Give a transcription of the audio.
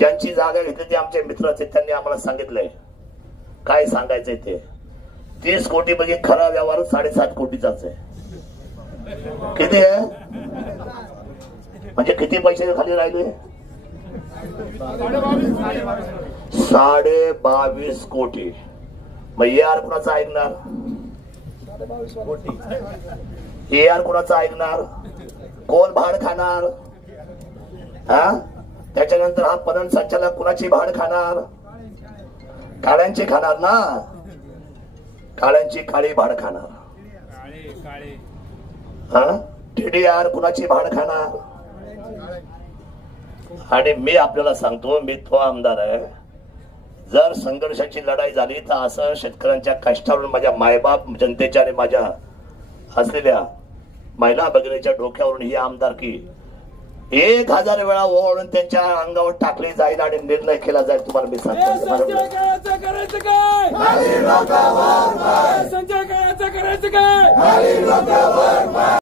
ज्यांची जागा घेतली ते आमचे मित्र आहेत, त्यांनी आम्हाला सांगितलंय काय सांगायचंय ते. 30 कोटी म्हणजे खरा व्यवहार 7.5 कोटीचाच आहे. किती आहे म्हणजे किती पैसे खाली राहिले? 22.5 कोटी. मग AR कुणाचं ऐकणार? AR कुणाचं ऐकणार? कोण भाड खाणार? हा, त्याच्यानंतर हा पणन संचालक कुणाची भाड खाणार? काळ्यांची खाणार ना, काळ्यांची काळी भाड खाणार. हा, TDR कुणाची भाड खाणार? आणि मी आपल्याला सांगतो, मी तो आमदार आहे, जर संघर्षाची लढाई झाली तर असं शेतकऱ्यांच्या कष्टावरून माझ्या मायबाप जनतेच्या आणि माझ्या असलेल्या महिला भगिनीच्या डोक्यावरून ही आमदारकी 1000 वेळा ओवाळून त्यांच्या अंगावर टाकली जाईल आणि निर्णय केला जाईल. तुम्हाला मी सांगतो.